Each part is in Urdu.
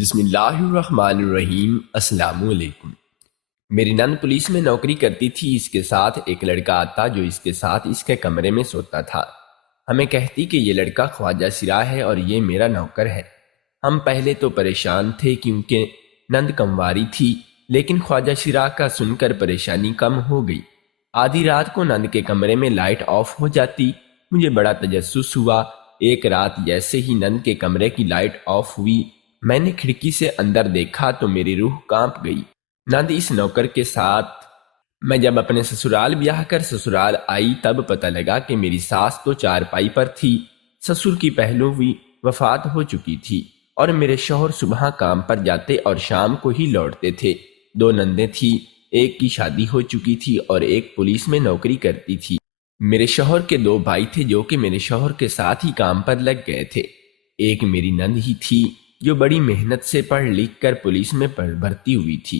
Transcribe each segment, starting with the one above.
بسم اللہ الرحمن الرحیم۔ السلام علیکم۔ میری نند پولیس میں نوکری کرتی تھی۔ اس کے ساتھ ایک لڑکا آتا جو اس کے ساتھ اس کے کمرے میں سوتا تھا۔ ہمیں کہتی کہ یہ لڑکا خواجہ سرا ہے اور یہ میرا نوکر ہے۔ ہم پہلے تو پریشان تھے کیونکہ نند کمواری تھی، لیکن خواجہ سرا کا سن کر پریشانی کم ہو گئی۔ آدھی رات کو نند کے کمرے میں لائٹ آف ہو جاتی۔ مجھے بڑا تجسس ہوا۔ ایک رات جیسے ہی نند کے کمرے کی لائٹ آف ہوئی، میں نے کھڑکی سے اندر دیکھا تو میری روح کانپ گئی۔ نند اس نوکر کے ساتھ۔ میں جب اپنے سسرال بیاہ کر سسرال آئی تب پتہ لگا کہ میری ساس تو چارپائی پر تھی۔ سسر کی پہلویں وفات ہو چکی تھی اور میرے شوہر صبح کام پر جاتے اور شام کو ہی لوٹتے تھے۔ دو نندیں تھیں، ایک کی شادی ہو چکی تھی اور ایک پولیس میں نوکری کرتی تھی۔ میرے شوہر کے دو بھائی تھے جو کہ میرے شوہر کے ساتھ ہی کام پر لگ گئے تھے۔ ایک میری نند ہی تھی جو بڑی محنت سے پڑھ لکھ کر پولیس میں بھرتی ہوئی تھی۔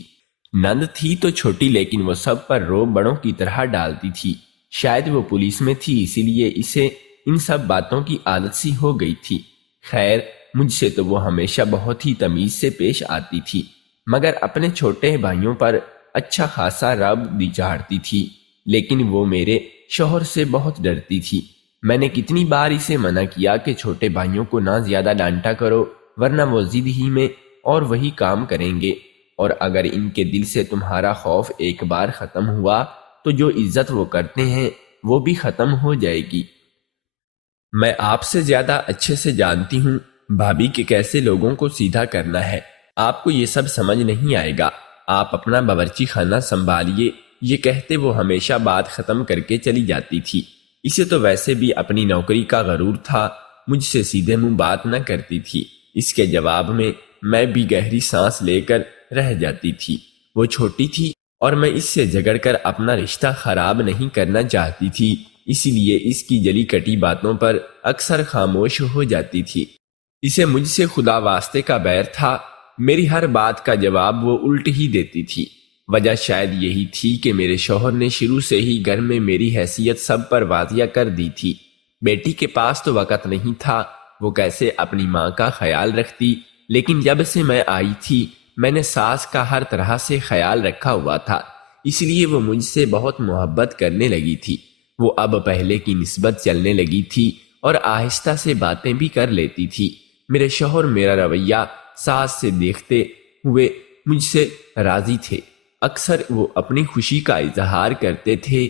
نند تھی تو چھوٹی، لیکن وہ سب پر رو بڑوں کی طرح ڈالتی تھی۔ شاید وہ پولیس میں تھی اسی لیے اسے ان سب باتوں کی عادت سی ہو گئی تھی۔ خیر، مجھ سے تو وہ ہمیشہ بہت ہی تمیز سے پیش آتی تھی، مگر اپنے چھوٹے بھائیوں پر اچھا خاصا رعب چاڑتی تھی۔ لیکن وہ میرے شوہر سے بہت ڈرتی تھی۔ میں نے کتنی بار اسے منع کیا کہ چھوٹے بھائیوں کو نہ زیادہ ڈانٹا کرو، ورنہ وہ ضد ہی میں اور وہی کام کریں گے، اور اگر ان کے دل سے تمہارا خوف ایک بار ختم ہوا تو جو عزت وہ کرتے ہیں وہ بھی ختم ہو جائے گی۔ میں آپ سے زیادہ اچھے سے جانتی ہوں بھابھی کہ کیسے لوگوں کو سیدھا کرنا ہے۔ آپ کو یہ سب سمجھ نہیں آئے گا۔ آپ اپنا باورچی خانہ سنبھالیے، یہ کہتے وہ ہمیشہ بات ختم کر کے چلی جاتی تھی۔ اسے تو ویسے بھی اپنی نوکری کا غرور تھا، مجھ سے سیدھے منہ بات نہ کرتی تھی۔ اس کے جواب میں بھی گہری سانس لے کر رہ جاتی تھی۔ وہ چھوٹی تھی اور میں اس سے جھگڑ کر اپنا رشتہ خراب نہیں کرنا چاہتی تھی، اسی لیے اس کی جلی کٹی باتوں پر اکثر خاموش ہو جاتی تھی۔ اسے مجھ سے خدا واسطے کا بیر تھا، میری ہر بات کا جواب وہ الٹ ہی دیتی تھی۔ وجہ شاید یہی تھی کہ میرے شوہر نے شروع سے ہی گھر میں میری حیثیت سب پر واضح کر دی تھی۔ بیٹی کے پاس تو وقت نہیں تھا، وہ کیسے اپنی ماں کا خیال رکھتی، لیکن جب سے میں آئی تھی میں نے ساس کا ہر طرح سے خیال رکھا ہوا تھا، اس لیے وہ مجھ سے بہت محبت کرنے لگی تھی۔ وہ اب پہلے کی نسبت چلنے لگی تھی اور آہستہ سے باتیں بھی کر لیتی تھی۔ میرے شوہر میرا رویہ ساس سے دیکھتے ہوئے مجھ سے راضی تھے۔ اکثر وہ اپنی خوشی کا اظہار کرتے تھے۔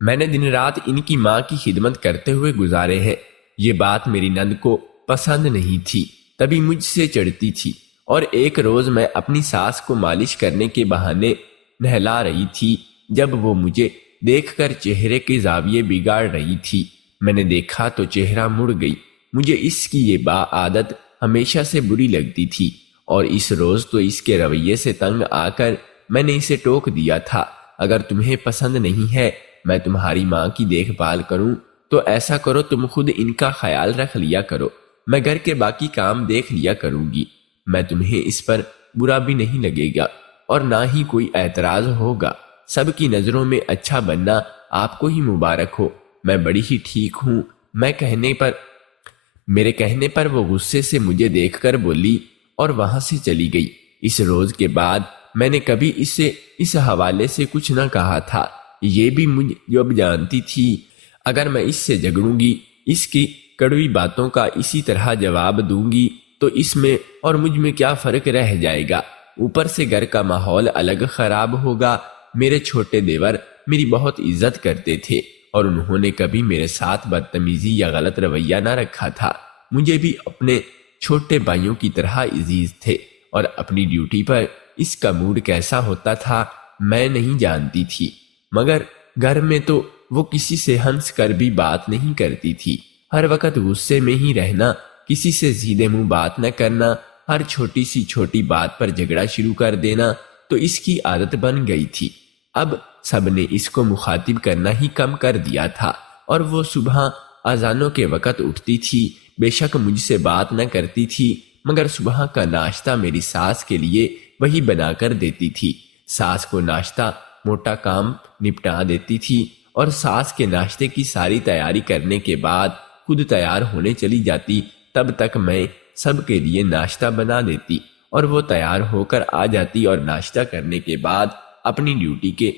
میں نے دن رات ان کی ماں کی خدمت کرتے ہوئے گزارے ہیں۔ یہ بات میری نند کو پسند نہیں تھی، تبھی مجھ سے چڑھتی تھی، اور ایک روز میں اپنی ساس کو مالش کرنے کے بہانے نہلا رہی تھی جب وہ مجھے دیکھ کر چہرے کے زاویے بگاڑ رہی تھی۔ میں نے دیکھا تو چہرہ مڑ گئی۔ مجھے اس کی یہ عادت ہمیشہ سے بری لگتی تھی، اور اس روز تو اس کے رویے سے تنگ آ کر میں نے اسے ٹوک دیا تھا، اگر تمہیں پسند نہیں ہے میں تمہاری ماں کی دیکھ بھال کروں تو ایسا کرو تم خود ان کا خیال رکھ لیا کرو، میں گھر کے باقی کام دیکھ لیا کروں گی۔ میں تمہیں اس پر برا بھی نہیں لگے گا اور نہ ہی کوئی اعتراض ہوگا۔ سب کی نظروں میں اچھا بننا آپ کو ہی مبارک ہو۔ میں بڑی ہی ٹھیک ہوں۔ میرے کہنے پر وہ غصے سے مجھے دیکھ کر بولی اور وہاں سے چلی گئی۔ اس روز کے بعد میں نے کبھی اسے اس حوالے سے کچھ نہ کہا تھا۔ یہ بھی مجھ جب جانتی تھی اگر میں اس سے جھگڑوں گی، اس کی کڑوی باتوں کا اسی طرح جواب دوں گی تو اس میں اور مجھ میں کیا فرق رہ جائے گا۔ اوپر سے گھر کا ماحول الگ خراب ہوگا۔ میرے چھوٹے دیور میری بہت عزت کرتے تھے اور انہوں نے کبھی میرے ساتھ بدتمیزی یا غلط رویہ نہ رکھا تھا۔ مجھے بھی اپنے چھوٹے بھائیوں کی طرح عزیز تھے، اور اپنی ڈیوٹی پر اس کا موڈ کیسا ہوتا تھا میں نہیں جانتی تھی، مگر گھر میں تو وہ کسی سے ہنس کر بھی بات نہیں کرتی تھی۔ ہر وقت غصے میں ہی رہنا، کسی سے سیدھے منہ بات نہ کرنا، ہر چھوٹی سی چھوٹی بات پر جھگڑا شروع کر دینا تو اس کی عادت بن گئی تھی۔ اب سب نے اس کو مخاطب کرنا ہی کم کر دیا تھا، اور وہ صبح اذانوں کے وقت اٹھتی تھی۔ بے شک مجھ سے بات نہ کرتی تھی، مگر صبح کا ناشتہ میری ساس کے لیے وہی بنا کر دیتی تھی۔ ساس کو ناشتہ موٹا کام نپٹا دیتی تھی، اور ساس کے ناشتے کی ساری تیاری کرنے کے بعد خود تیار ہونے چلی جاتی۔ تب تک میں سب کے لیے ناشتہ بنا دیتی اور وہ تیار ہو کر آ جاتی اور ناشتہ کرنے کے بعد اپنی ڈیوٹی کے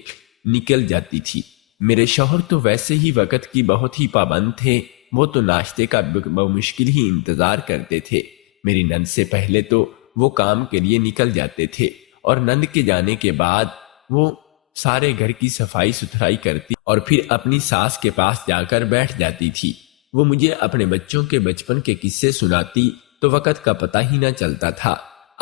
نکل جاتی تھی۔ میرے شوہر تو ویسے ہی وقت کی بہت ہی پابند تھے، وہ تو ناشتے کا بمشکل ہی انتظار کرتے تھے۔ میری نند سے پہلے تو وہ کام کے لیے نکل جاتے تھے اور نند کے جانے کے بعد وہ سارے گھر کی صفائی ستھرائی کرتی اور پھر اپنی ساس کے پاس جا کر بیٹھ جاتی تھی۔ وہ مجھے اپنے بچوں کے بچپن کے قصے سناتی تو وقت کا پتہ ہی نہ چلتا تھا۔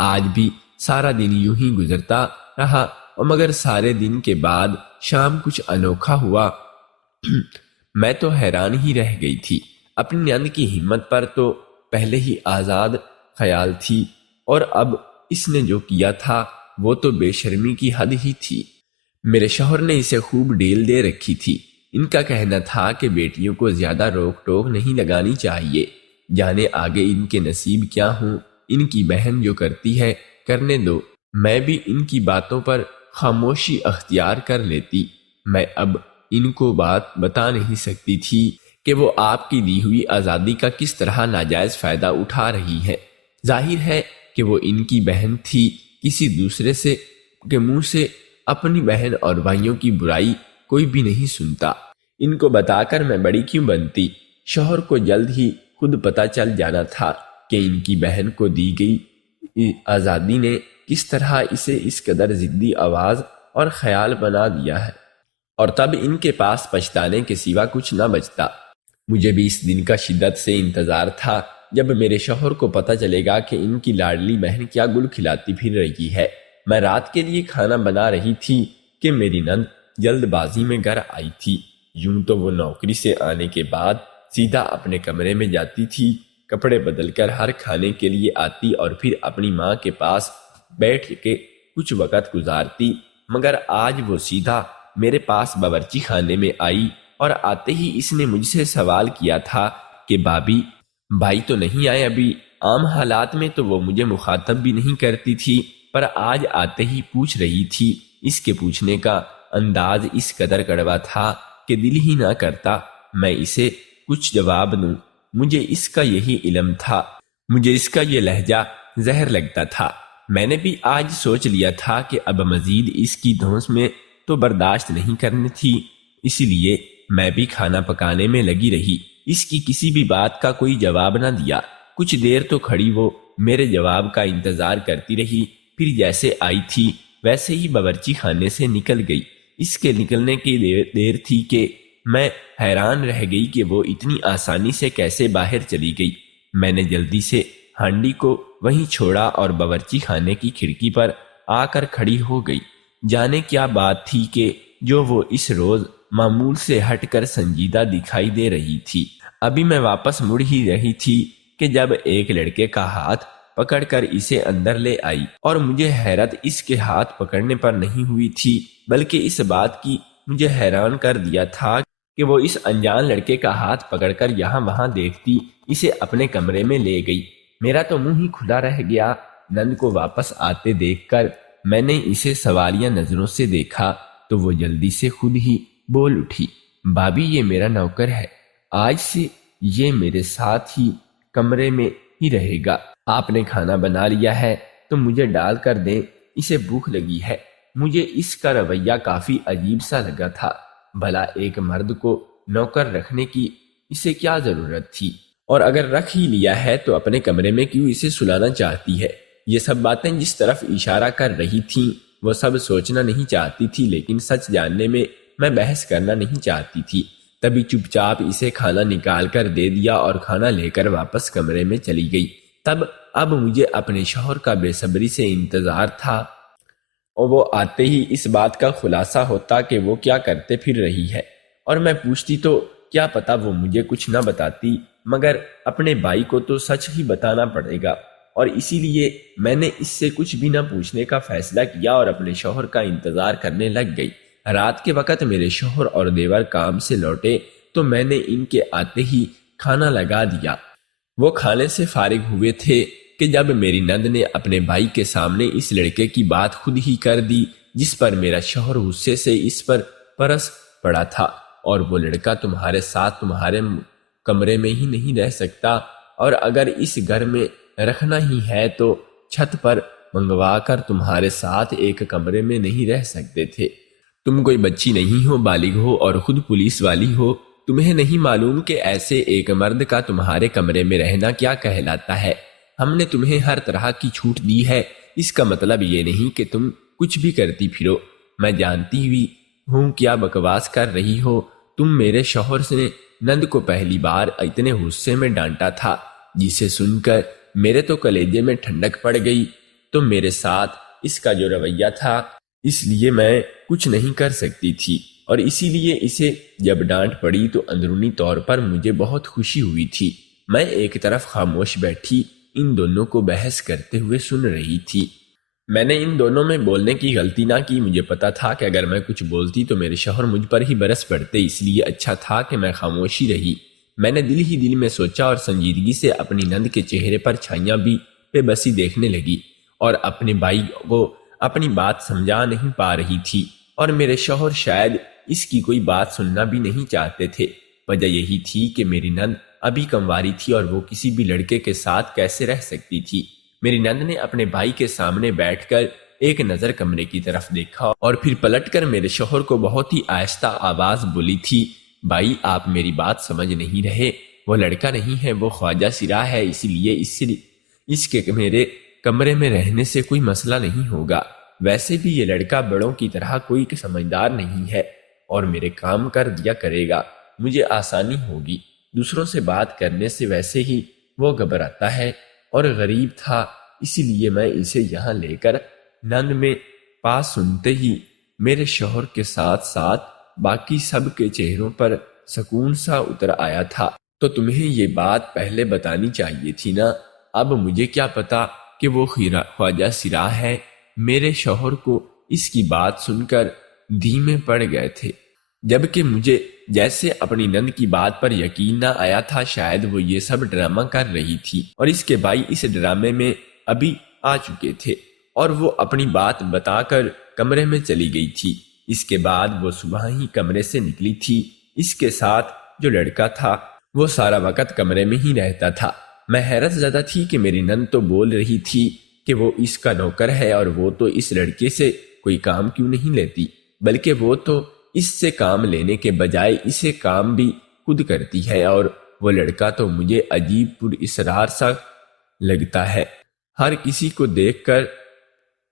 آج بھی سارا دن یوں ہی گزرتا رہا، اور مگر سارے دن کے بعد شام کچھ انوکھا ہوا۔ میں تو حیران ہی رہ گئی تھی۔ اپنی نند کی ہمت پر تو پہلے ہی آزاد خیال تھی، اور اب اس نے جو کیا تھا وہ تو بے شرمی کی حد ہی تھی۔ میرے شوہر نے اسے خوب ڈیل دے رکھی تھی۔ ان کا کہنا تھا کہ بیٹیوں کو زیادہ روک ٹوک نہیں لگانی چاہیے، جانے آگے ان کے نصیب کیا ہوں، ان کی بہن جو کرتی ہے کرنے دو۔ میں بھی ان کی باتوں پر خاموشی اختیار کر لیتی۔ میں اب ان کو بات بتا نہیں سکتی تھی کہ وہ آپ کی دی ہوئی آزادی کا کس طرح ناجائز فائدہ اٹھا رہی ہے۔ ظاہر ہے کہ وہ ان کی بہن تھی، کسی دوسرے سے کے منہ سے اپنی بہن اور بھائیوں کی برائی کوئی بھی نہیں سنتا۔ ان کو بتا کر میں بڑی کیوں بنتی؟ شوہر کو جلد ہی خود پتہ چل جانا تھا کہ ان کی بہن کو دی گئی آزادی نے کس طرح اسے اس قدر ضدی آواز اور خیال بنا دیا ہے، اور تب ان کے پاس پچھتانے کے سوا کچھ نہ بچتا۔ مجھے بھی اس دن کا شدت سے انتظار تھا جب میرے شوہر کو پتہ چلے گا کہ ان کی لاڈلی بہن کیا گل کھلاتی پھر رہی ہے۔ میں رات کے لیے کھانا بنا رہی تھی کہ میری نند جلد بازی میں گھر آئی تھی۔ یوں تو وہ نوکری سے آنے کے بعد سیدھا اپنے کمرے میں جاتی تھی، کپڑے بدل کر ہر کھانے کے لیے آتی اور پھر اپنی ماں کے پاس بیٹھ کے کچھ وقت گزارتی، مگر آج وہ سیدھا میرے پاس باورچی خانے میں آئی، اور آتے ہی اس نے مجھ سے سوال کیا تھا کہ بھائی تو نہیں آئے ابھی؟ عام حالات میں تو وہ مجھے مخاطب بھی نہیں کرتی تھی، پر آج آتے ہی پوچھ رہی تھی۔ اس کے پوچھنے کا انداز اس قدر کڑوا تھا کہ دل ہی نہ کرتا میں اسے کچھ جواب دوں۔ مجھے اس کا یہی علم تھا، مجھے اس کا یہ لہجہ زہر لگتا تھا۔ میں نے بھی آج سوچ لیا تھا کہ اب مزید اس کی دھونس میں تو برداشت نہیں کرنی تھی، اسی لیے میں بھی کھانا پکانے میں لگی رہی۔ اس کی کسی بھی بات کا کوئی جواب نہ دیا۔ کچھ دیر تو کھڑی وہ میرے جواب کا انتظار کرتی رہی، پھر جیسے آئی تھی ویسے ہی باورچی خانے سے نکل گئی۔ اس کے نکلنے کی دیر تھی کہ میں حیران رہ گئی کہ وہ اتنی آسانی سے کیسے باہر چلی گئی۔ میں نے جلدی سے ہانڈی کو وہیں چھوڑا اور باورچی خانے کی کھڑکی پر آ کر کھڑی ہو گئی۔ جانے کیا بات تھی کہ جو وہ اس روز معمول سے ہٹ کر سنجیدہ دکھائی دے رہی تھی۔ ابھی میں واپس مڑ ہی رہی تھی کہ جب ایک لڑکے کا ہاتھ پکڑ کر اسے اندر لے آئی، اور مجھے حیرت اس کے ہاتھ پکڑنے پر نہیں ہوئی تھی، بلکہ اس بات کی مجھے حیران کر دیا تھا کہ وہ اس انجان لڑکے کا ہاتھ پکڑ کر یہاں وہاں دیکھتی اسے اپنے کمرے میں لے گئی۔ میرا تو منہ ہی کھلا رہ گیا۔ نند کو واپس آتے دیکھ کر میں نے اسے سوالیہ نظروں سے دیکھا تو وہ جلدی سے خود ہی بول اٹھی، بھابھی یہ میرا نوکر ہے، آج سے یہ میرے ساتھ ہی کمرے میں ہی رہے گا۔ آپ نے کھانا بنا لیا ہے تو مجھے ڈال کر دیں، اسے بھوک لگی ہے۔ مجھے اس کا رویہ کافی عجیب سا لگا تھا۔ بھلا ایک مرد کو نوکر رکھنے کی اسے کیا ضرورت تھی؟ اور اگر رکھ ہی لیا ہے تو اپنے کمرے میں کیوں اسے سلانا چاہتی ہے؟ یہ سب باتیں جس طرف اشارہ کر رہی تھیں وہ سب سوچنا نہیں چاہتی تھی، لیکن سچ جاننے میں بحث کرنا نہیں چاہتی تھی۔ تبھی چپ چاپ اسے کھانا نکال کر دے دیا اور کھانا لے کر واپس کمرے میں چلی گئی۔ اب مجھے اپنے شوہر کا بے صبری سے انتظار تھا، اور وہ آتے ہی اس بات کا خلاصہ ہوتا کہ وہ کیا کرتے پھر رہی ہے، اور میں پوچھتی تو کیا پتا وہ مجھے کچھ نہ بتاتی، مگر اپنے بھائی کو تو سچ ہی بتانا پڑے گا، اور اسی لیے میں نے اس سے کچھ بھی نہ پوچھنے کا فیصلہ کیا اور اپنے شوہر کا انتظار کرنے لگ گئی۔ رات کے وقت میرے شوہر اور دیور کام سے لوٹے تو میں نے ان کے آتے ہی کھانا لگا دیا۔ وہ کھانے سے فارغ ہوئے تھے کہ جب میری نند نے اپنے بھائی کے سامنے اس لڑکے کی بات خود ہی کر دی جس پر میرا شوہر غصے سے اس پر پرس پڑا تھا، اور وہ لڑکا تمہارے ساتھ تمہارے کمرے میں ہی نہیں رہ سکتا، اور اگر اس گھر میں رکھنا ہی ہے تو چھت پر منگوا کر تمہارے ساتھ ایک کمرے میں نہیں رہ سکتے تھے۔ تم کوئی بچی نہیں ہو، بالغ ہو اور خود پولیس والی ہو۔ تمہیں نہیں معلوم کہ ایسے ایک مرد کا تمہارے کمرے میں رہنا کیا کہلاتا ہے؟ ہم نے تمہیں ہر طرح کی چھوٹ دی ہے، اس کا مطلب یہ نہیں کہ تم کچھ بھی کرتی پھرو۔ میں جانتی ہوئی ہوں کیا بکواس کر رہی ہو۔ تم میرے شوہر سے نند کو پہلی بار اتنے غصے میں ڈانٹا تھا جسے سن کر میرے تو کلیجے میں ٹھنڈک پڑ گئی۔ تم میرے ساتھ اس کا جو رویہ تھا، اس لیے میں کچھ نہیں کر سکتی تھی، اور اسی لیے اسے جب ڈانٹ پڑی تو اندرونی طور پر مجھے بہت خوشی ہوئی تھی۔ میں ایک طرف خاموش بیٹھی ان دونوں کو بحث کرتے ہوئے سن رہی تھی۔ میں نے ان دونوں میں بولنے کی غلطی نہ کی۔ مجھے پتا تھا کہ اگر میں کچھ بولتی تو میرے شوہر مجھ پر ہی برس پڑتے، اس لیے اچھا تھا کہ میں خاموشی رہی۔ میں نے دل ہی دل میں سوچا اور سنجیدگی سے اپنی نند کے چہرے پر چھائیاں بھی بے بسی دیکھنے لگی، اور اپنے بھائی کو اپنی بات سمجھا نہیں پا رہی تھی، اور میرے شوہر شاید اس کی کوئی بات سننا بھی نہیں چاہتے تھے۔ وجہ یہی تھی کہ میری نند ابھی کنواری تھی اور وہ کسی بھی لڑکے کے ساتھ کیسے رہ سکتی تھی۔ میری نند نے اپنے بھائی کے سامنے بیٹھ کر ایک نظر کمرے کی طرف دیکھا اور پھر پلٹ کر میرے شوہر کو بہت ہی آہستہ آواز بولی تھی، بھائی آپ میری بات سمجھ نہیں رہے، وہ لڑکا نہیں ہے، وہ خواجہ سرا ہے، اسی لیے اس کے میرے کمرے میں رہنے سے کوئی مسئلہ نہیں ہوگا۔ ویسے بھی یہ لڑکا بڑوں کی طرح کوئی سمجھدار نہیں ہے اور میرے کام کر دیا کرے گا، مجھے آسانی ہوگی۔ دوسروں سے بات کرنے سے ویسے ہی وہ گھبراتا ہے اور غریب تھا، اسی لیے میں اسے یہاں لے کر نند میں پاس سنتے ہی میرے شوہر کے ساتھ ساتھ باقی سب کے چہروں پر سکون سا اتر آیا تھا۔ تو تمہیں یہ بات پہلے بتانی چاہیے تھی نا، اب مجھے کیا پتا کہ وہ خواجہ سرا ہے۔ میرے شوہر کو اس کی بات سن کر دھیمے پڑ گئے تھے، جبکہ مجھے جیسے اپنی نند کی بات پر یقین نہ آیا تھا، شاید وہ یہ سب ڈرامہ کر رہی تھی اور اس کے بھائی اس ڈرامے میں ابھی آ چکے تھے، اور وہ اپنی بات بتا کر کمرے میں چلی گئی تھی۔ اس کے بعد وہ صبح ہی کمرے سے نکلی تھی۔ اس کے ساتھ جو لڑکا تھا وہ سارا وقت کمرے میں ہی رہتا تھا۔ میں حیرت زدہ تھی کہ میری نند تو بول رہی تھی کہ وہ اس کا نوکر ہے اور وہ تو اس لڑکے سے کوئی کام کیوں نہیں لیتی، بلکہ وہ تو اس سے کام لینے کے بجائے اسے کام بھی خود کرتی ہے، اور وہ لڑکا تو مجھے عجیب پر اسرار سا لگتا ہے، ہر کسی کو دیکھ کر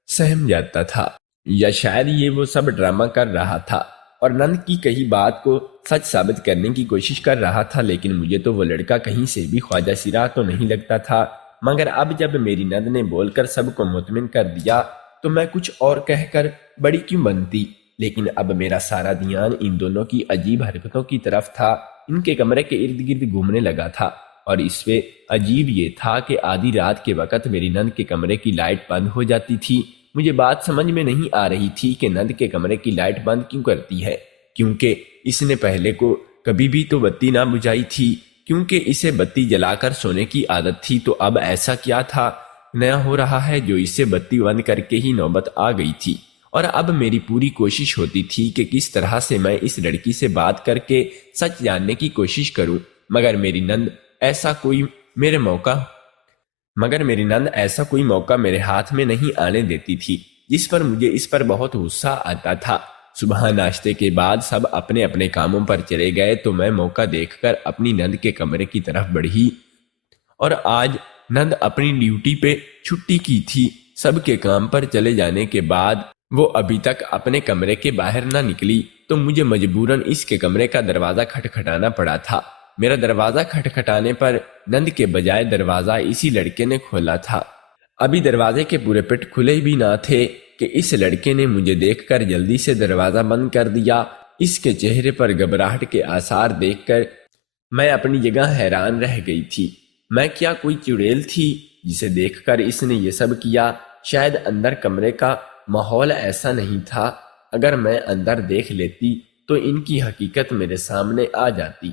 سہم جاتا تھا، یا شاید یہ وہ سب ڈرامہ کر رہا تھا اور نند کی کہی بات کو سچ ثابت کرنے کی کوشش کر رہا تھا، لیکن مجھے تو وہ لڑکا کہیں سے بھی خواجہ سرا تو نہیں لگتا تھا۔ مگر اب جب میری نند نے بول کر سب کو مطمئن کر دیا تو میں کچھ اور کہہ کر بڑی کیوں بنتی، لیکن اب میرا سارا دھیان ان دونوں کی عجیب حرکتوں کی طرف تھا۔ ان کے کمرے کے ارد گرد گھومنے لگا تھا، اور اس پہ عجیب یہ تھا کہ آدھی رات کے وقت میری نند کے کمرے کی لائٹ بند ہو جاتی تھی۔ مجھے بات سمجھ میں نہیں آ رہی تھی کہ نند کے کمرے کی لائٹ بند کیوں کرتی ہے، کیونکہ اس نے پہلے کو کبھی بھی تو بتی نہ بجھائی تھی، کیونکہ اسے بتی جلا کر سونے کی عادت تھی۔ تو اب ایسا کیا تھا نیا ہو رہا ہے جو اسے بتی بند کر کے ہی نوبت آ گئی تھی؟ اور اب میری پوری کوشش ہوتی تھی کہ کس طرح سے میں اس لڑکی سے بات کر کے سچ جاننے کی کوشش کروں، مگر میری نند ایسا کوئی موقع میرے ہاتھ میں نہیں آنے دیتی تھی، جس پر مجھے اس پر بہت غصہ آتا تھا۔ صبح ناشتے کے بعد سب اپنے اپنے کاموں پر چلے گئے تو میں موقع دیکھ کر اپنی نند کے کمرے کی طرف بڑھی، اور آج نند اپنی ڈیوٹی پہ چھٹی کی تھی۔ سب کے کام پر چلے جانے کے بعد وہ ابھی تک اپنے کمرے کے باہر نہ نکلی، تو مجھے مجبوراً اس کے کمرے کا دروازہ کھٹکھٹانا پڑا تھا۔ میرا دروازہ کھٹکھٹانے پر نند کے بجائے دروازہ اسی لڑکے نے کھولا تھا۔ ابھی دروازے کے پورے پٹ کھلے بھی نہ تھے کہ اس لڑکے نے مجھے دیکھ کر جلدی سے دروازہ بند کر دیا۔ اس کے چہرے پر گھبراہٹ کے آثار دیکھ کر میں اپنی جگہ حیران رہ گئی تھی۔ میں کیا کوئی چڑیل تھی جسے دیکھ کر اس نے یہ سب کیا؟ شاید اندر کمرے کا ماحول ایسا نہیں تھا، اگر میں اندر دیکھ لیتی تو ان کی حقیقت میرے سامنے آ جاتی۔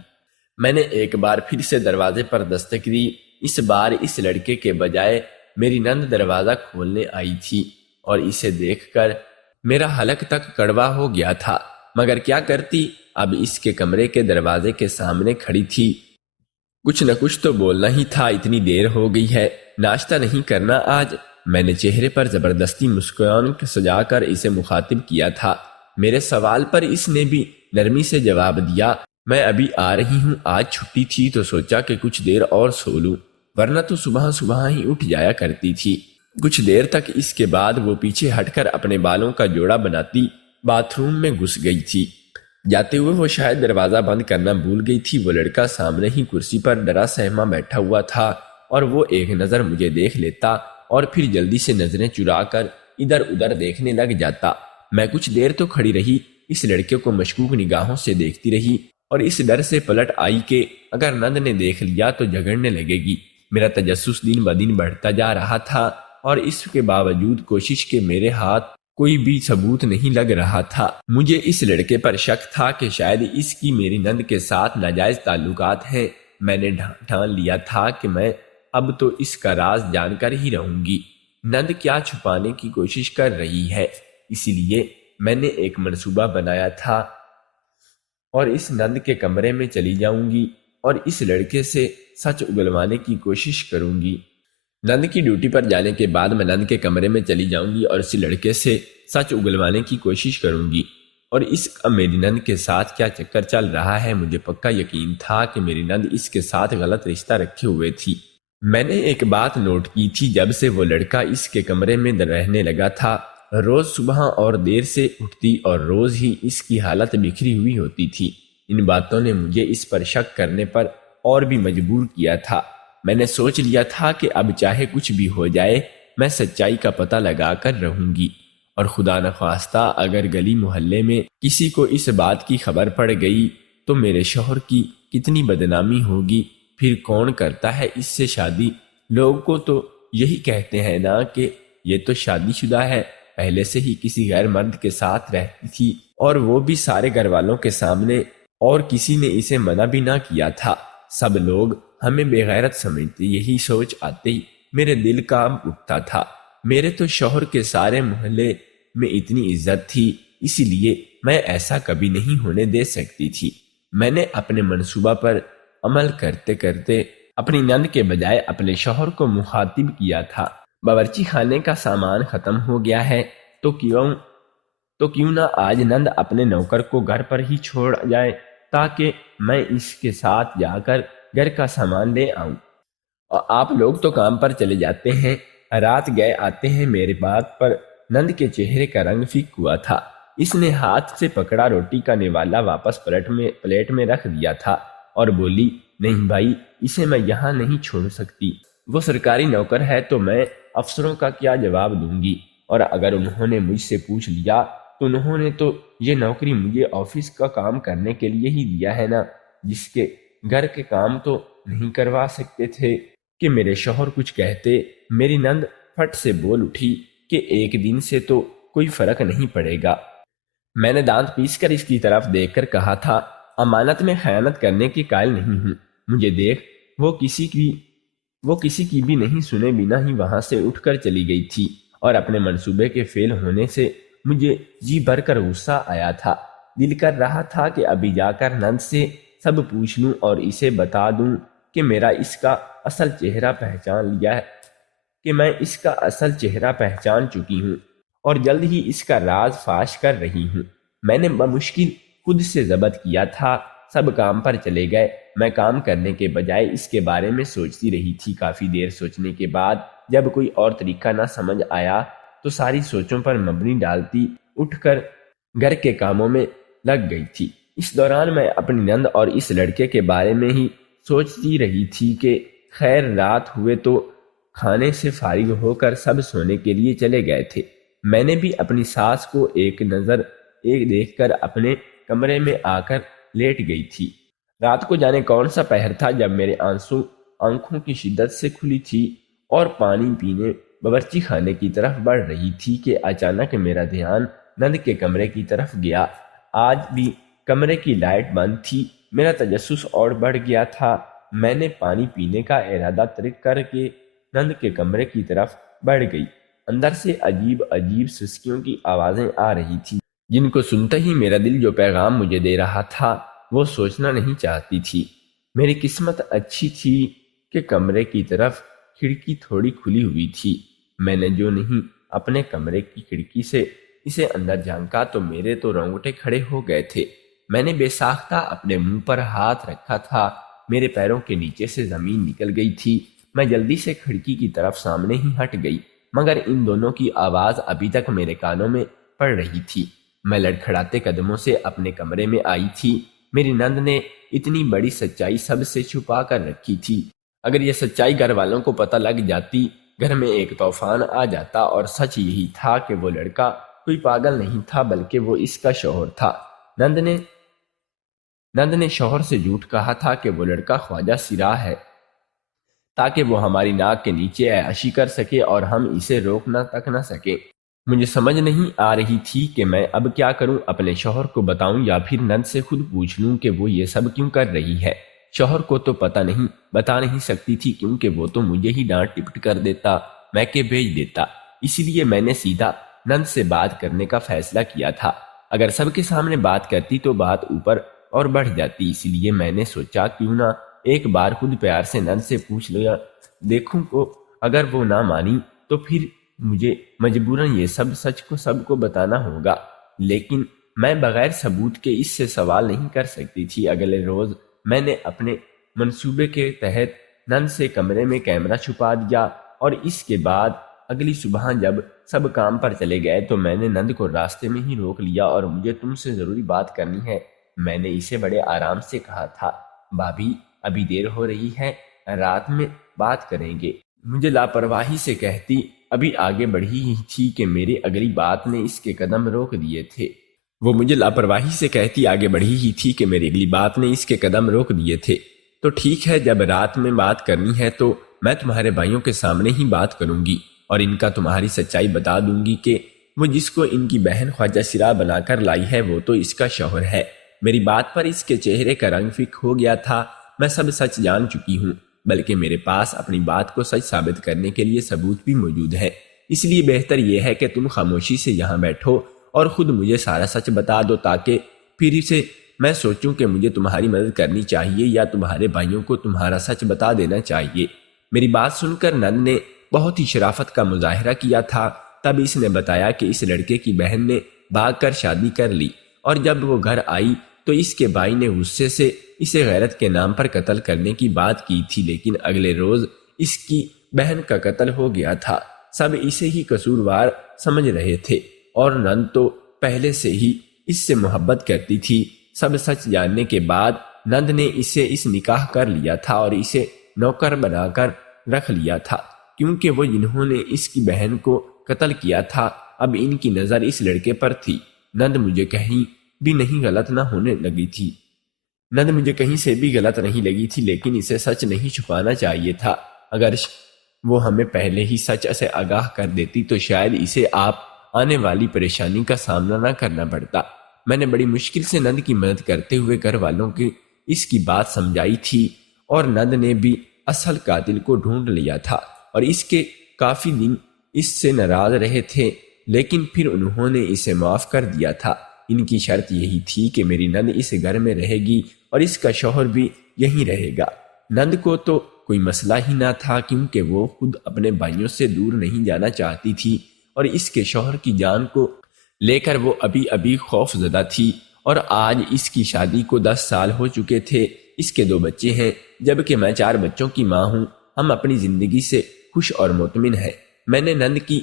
میں نے ایک بار پھر سے دروازے پر دستک دی۔ اس بار اس لڑکے کے بجائے میری نند دروازہ کھولنے آئی تھی، اور اسے دیکھ کر میرا حلق تک کڑوا ہو گیا تھا، مگر کیا کرتی، اب اس کے کمرے کے دروازے کے سامنے کھڑی تھی۔ کچھ نہ کچھ تو بولنا ہی تھا، اتنی دیر ہو گئی ہے، ناشتہ نہیں کرنا آج؟ میں نے چہرے پر زبردستی مسکران سجا کر اسے مخاطب کیا تھا۔ میرے سوال پر اس نے بھی نرمی سے جواب دیا، میں ابھی آ رہی ہوں، آج چھٹی تھی تو سوچا کہ کچھ دیر اور سو لوں، ورنہ تو صبح صبح ہی اٹھ جایا کرتی تھی۔ کچھ دیر تک اس کے بعد وہ پیچھے ہٹ کر اپنے بالوں کا جوڑا بناتی باتھ روم میں گھس گئی تھی۔ جاتے ہوئے وہ شاید دروازہ بند کرنا بھول گئی تھی۔ وہ لڑکا سامنے ہی کرسی پر ڈرا سہما بیٹھا ہوا تھا اور وہ ایک نظر مجھے دیکھ لیتا اور پھر جلدی سے نظریں چرا کر ادھر ادھر دیکھنے لگ جاتا۔ میں کچھ دیر تو کھڑی رہی، اس لڑکے کو مشکوک نگاہوں سے دیکھتی رہی اور اس ڈر سے پلٹ آئی کہ اگر نند نے دیکھ لیا تو جھگڑنے لگے گی۔ میرا تجسس دن بدن بڑھتا جا رہا تھا اور اس کے باوجود کوشش کے میرے ہاتھ کوئی بھی ثبوت نہیں لگ رہا تھا۔ مجھے اس لڑکے پر شک تھا کہ شاید اس کی میری نند کے ساتھ ناجائز تعلقات ہیں۔ میں نے ٹھان لیا تھا کہ میں اب تو اس کا راز جان کر ہی رہوں گی۔ نند کیا چھپانے کی کوشش کر رہی ہے، اسی لیے میں نے ایک منصوبہ بنایا تھا اور اس نند کے کمرے میں چلی جاؤں گی اور اس لڑکے سے سچ اگلوانے کی کوشش کروں گی۔ نند کی ڈیوٹی پر جانے کے بعد میں نند کے کمرے میں چلی جاؤں گی اور اس لڑکے سے سچ اگلوانے کی کوشش کروں گی۔ اور اس کا میری نند کے ساتھ کیا چکر چل رہا ہے، مجھے پکا یقین تھا کہ میری نند اس کے ساتھ غلط رشتہ رکھے ہوئے تھی۔ میں نے ایک بات نوٹ کی تھی، جب سے وہ لڑکا اس کے کمرے میں رہنے لگا تھا، روز صبح اور دیر سے اٹھتی اور روز ہی اس کی حالت بکھری ہوئی ہوتی تھی۔ ان باتوں نے مجھے اس پر شک کرنے پر اور بھی مجبور کیا تھا۔ میں نے سوچ لیا تھا کہ اب چاہے کچھ بھی ہو جائے میں سچائی کا پتہ لگا کر رہوں گی، اور خدا نخواستہ اگر گلی محلے میں کسی کو اس بات کی خبر پڑ گئی تو میرے شوہر کی کتنی بدنامی ہوگی۔ پھر کون کرتا ہے اس سے شادی؟ لوگ کو تو یہی کہتے ہیں نا کہ یہ تو شادی شدہ ہے، پہلے سے ہی کسی غیر مرد کے ساتھ رہتی تھی اور وہ بھی سارے گھر والوں کے سامنے، اور کسی نے اسے منع بھی نہ کیا تھا۔ سب لوگ ہمیں بے غیرت سمجھتے، یہی سوچ آتے ہی میرے دل کانپ اٹھتا تھا۔ میرے تو شوہر کے سارے محلے میں اتنی عزت تھی، اسی لیے میں ایسا کبھی نہیں ہونے دے سکتی تھی۔ میں نے اپنے منصوبہ پر عمل کرتے کرتے اپنی نند کے بجائے اپنے شوہر کو مخاطب کیا تھا۔ باورچی خانے کا سامان ختم ہو گیا ہے تو کیوں نہ آج نند اپنے نوکر کو گھر پر ہی چھوڑ جائے تاکہ میں اس کے ساتھ جا کر گھر کا سامان لے آؤں۔ اور آپ لوگ تو کام پر چلے جاتے ہیں، رات گئے آتے ہیں۔ میرے بات پر نند کے چہرے کا رنگ فیک ہوا تھا۔ اس نے ہاتھ سے پکڑا روٹی کا نوالا واپس پلیٹ میں رکھ دیا تھا اور بولی، نہیں بھائی، اسے میں یہاں نہیں چھوڑ سکتی۔ وہ سرکاری نوکر ہے تو میں افسروں کا کیا جواب دوں گی، اور اگر انہوں نے مجھ سے پوچھ لیا تو انہوں نے تو یہ نوکری مجھے آفس کا کام کرنے کے لیے ہی دیا ہے نا، جس کے گھر کے کام تو نہیں کروا سکتے تھے کہ میرے شوہر کچھ کہتے۔ میری نند پھٹ سے بول اٹھی کہ ایک دن سے تو کوئی فرق نہیں پڑے گا۔ میں نے دانت پیس کر اس کی طرف دیکھ کر کہا تھا، امانت میں خیانت کرنے کی قائل نہیں ہوں۔ مجھے دیکھ وہ کسی کی بھی نہیں سنے بنا ہی وہاں سے اٹھ کر چلی گئی تھی، اور اپنے منصوبے کے فیل ہونے سے مجھے جی بھر کر غصہ آیا تھا۔ دل کر رہا تھا کہ ابھی جا کر نند سے سب پوچھ لوں اور اسے بتا دوں کہ میں اس کا اصل چہرہ پہچان چکی ہوں اور جلد ہی اس کا راز فاش کر رہی ہوں۔ میں نے بمشکل خود سے ضبط کیا تھا۔ سب کام پر چلے گئے، میں کام کرنے کے بجائے اس کے بارے میں سوچتی رہی تھی۔ کافی دیر سوچنے کے بعد جب کوئی اور طریقہ نہ سمجھ آیا تو ساری سوچوں پر مبنی ڈالتی اٹھ کر گھر کے کاموں میں لگ گئی تھی۔ اس دوران میں اپنی نند اور اس لڑکے کے بارے میں ہی سوچتی رہی تھی کہ خیر رات ہوئے تو کھانے سے فارغ ہو کر سب سونے کے لیے چلے گئے تھے۔ میں نے بھی اپنی ساس کو ایک نظر دیکھ کر اپنے کمرے میں آ کر لیٹ گئی تھی۔ رات کو جانے کون سا پہر تھا جب میرے آنسو آنکھوں کی شدت سے کھلی تھی اور پانی پینے باورچی خانے کی طرف بڑھ رہی تھی کہ اچانک میرا دھیان نند کے کمرے کی طرف گیا۔ آج بھی کمرے کی لائٹ بند تھی۔ میرا تجسس اور بڑھ گیا تھا۔ میں نے پانی پینے کا ارادہ ترک کر کے نند کے کمرے کی طرف بڑھ گئی۔ اندر سے عجیب عجیب سسکیوں کی آوازیں آ رہی تھی، جن کو سنتے ہی میرا دل جو پیغام مجھے دے رہا تھا وہ سوچنا نہیں چاہتی تھی۔ میری قسمت اچھی تھی کہ کمرے کی طرف کھڑکی تھوڑی کھلی ہوئی تھی۔ میں نے جو نہیں اپنے کمرے کی کھڑکی سے اسے اندر جھانکا تو میرے تو رونگٹے کھڑے ہو گئے تھے۔ میں نے بے ساختہ اپنے منہ پر ہاتھ رکھا تھا، میرے پیروں کے نیچے سے زمین نکل گئی تھی۔ میں جلدی سے کھڑکی کی طرف سامنے ہی ہٹ گئی، مگر ان دونوں کی آواز ابھی تک میرے کانوں میں پڑ رہی تھی۔ میں لڑکھڑاتے قدموں سے اپنے کمرے میں آئی تھی۔ میری نند نے اتنی بڑی سچائی سب سے چھپا کر رکھی تھی۔ اگر یہ سچائی گھر والوں کو پتہ لگ جاتی، گھر میں ایک طوفان آ جاتا، اور سچ یہی تھا کہ وہ لڑکا کوئی پاگل نہیں تھا بلکہ وہ اس کا شوہر تھا۔ نند نے شوہر سے جھوٹ کہا تھا کہ وہ لڑکا خواجہ سراہ ہے تاکہ وہ ہماری ناک کے نیچے عیاشی کر سکے اور ہم اسے روکنا تک نہ سکیں۔ مجھے سمجھ نہیں آ رہی تھی کہ میں اب کیا کروں، اپنے شوہر کو بتاؤں یا پھر نند سے خود پوچھ لوں کہ وہ یہ سب کیوں کر رہی ہے۔ شوہر کو تو پتہ نہیں، بتا نہیں سکتی تھی کیونکہ وہ تو مجھے ہی ڈانٹ ٹپٹ کر دیتا، میکے بھیج دیتا۔ اسی لیے میں نے سیدھا نند سے بات کرنے کا فیصلہ کیا تھا۔ اگر سب کے سامنے بات کرتی تو بات اوپر اور بڑھ جاتی، اسی لیے میں نے سوچا کیوں نہ ایک بار خود پیار سے نند سے پوچھ لیا دیکھوں کو۔ اگر وہ نہ مانی تو پھر مجھے مجبوراً یہ سچ سب کو بتانا ہوگا، لیکن میں بغیر ثبوت کے اس سے سوال نہیں کر سکتی تھی۔ اگلے روز میں نے اپنے منصوبے کے تحت نند سے کمرے میں کیمرہ چھپا دیا، اور اس کے بعد اگلی صبح جب سب کام پر چلے گئے تو میں نے نند کو راستے میں ہی روک لیا اور مجھے تم سے ضروری بات کرنی ہے۔ میں نے اسے بڑے آرام سے کہا تھا، بھابھی ابھی دیر ہو رہی ہے، رات میں بات کریں گے۔ مجھے لاپرواہی سے کہتی ابھی آگے بڑھی ہی تھی کہ میری اگلی بات نے اس کے قدم روک دیے تھے۔ وہ مجھے لاپرواہی سے کہتی آگے بڑھی ہی تھی کہ میری اگلی بات نے اس کے قدم روک دیے تھے۔ تو ٹھیک ہے، جب رات میں بات کرنی ہے تو میں تمہارے بھائیوں کے سامنے ہی بات کروں گی اور ان کا تمہاری سچائی بتا دوں گی کہ وہ جس کو ان کی بہن خواجہ سراہ بنا کر لائی ہے وہ تو اس کا شوہر ہے۔ میری بات پر اس کے چہرے کا رنگ فک ہو گیا تھا۔ میں سب سچ جان چکی ہوں، بلکہ میرے پاس اپنی بات کو سچ ثابت کرنے کے لیے ثبوت بھی موجود ہے۔ اس لیے بہتر یہ ہے کہ تم خاموشی سے یہاں بیٹھو اور خود مجھے سارا سچ بتا دو، تاکہ پھر سے میں سوچوں کہ مجھے تمہاری مدد کرنی چاہیے یا تمہارے بھائیوں کو تمہارا سچ بتا دینا چاہیے۔ میری بات سن کر نند نے بہت ہی شرافت کا مظاہرہ کیا تھا۔ تب اس نے بتایا کہ اس لڑکے کی بہن نے بھاگ کر شادی کر لی، اور جب وہ گھر آئی تو اس کے بھائی نے غصے سے اسے غیرت کے نام پر قتل کرنے کی بات کی تھی، لیکن اگلے روز اس کی بہن کا قتل ہو گیا تھا۔ سب اسے ہی قصوروار سمجھ رہے تھے، اور نند تو پہلے سے ہی اس سے محبت کرتی تھی۔ سب سچ جاننے کے بعد نند نے اسے اس نکاح کر لیا تھا اور اسے نوکر بنا کر رکھ لیا تھا، کیونکہ وہ جنہوں نے اس کی بہن کو قتل کیا تھا اب ان کی نظر اس لڑکے پر تھی۔ نند مجھے کہیں بھی نہیں غلط نہ ہونے لگی تھی نند مجھے کہیں سے بھی غلط نہیں لگی تھی، لیکن اسے سچ نہیں چھپانا چاہیے تھا۔ اگر وہ ہمیں پہلے ہی سچ سے آگاہ کر دیتی تو شاید اسے آپ آنے والی پریشانی کا سامنا نہ کرنا پڑتا۔ میں نے بڑی مشکل سے نند کی مدد کرتے ہوئے گھر والوں کی اس کی بات سمجھائی تھی، اور نند نے بھی اصل قاتل کو ڈھونڈ لیا تھا، اور اس کے کافی دن اس سے ناراض رہے تھے، لیکن پھر انہوں نے اسے معاف کر دیا تھا۔ ان کی شرط یہی تھی کہ میری نند اس گھر میں رہے گی اور اس کا شوہر بھی یہیں رہے گا۔ نند کو تو کوئی مسئلہ ہی نہ تھا، کیونکہ وہ خود اپنے بھائیوں سے دور نہیں جانا چاہتی تھی، اور اس کے شوہر کی جان کو لے کر وہ ابھی خوف زدہ تھی، اور آج اس کی شادی کو 10 سال ہو چکے تھے۔ اس کے 2 بچے ہیں، جبکہ میں 4 بچوں کی ماں ہوں۔ ہم اپنی زندگی سے خوش اور مطمئن ہیں۔ میں نے نند کی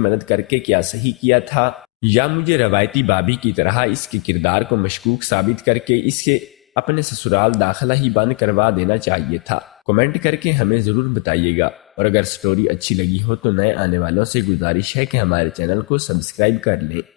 مدد کر کے کیا صحیح کیا تھا، یا مجھے روایتی بابی کی طرح اس کے کردار کو مشکوک ثابت کر کے اس کے اپنے سسرال داخلہ ہی بند کروا دینا چاہیے تھا؟ کمنٹ کر کے ہمیں ضرور بتائیے گا، اور اگر سٹوری اچھی لگی ہو تو نئے آنے والوں سے گزارش ہے کہ ہمارے چینل کو سبسکرائب کر لیں۔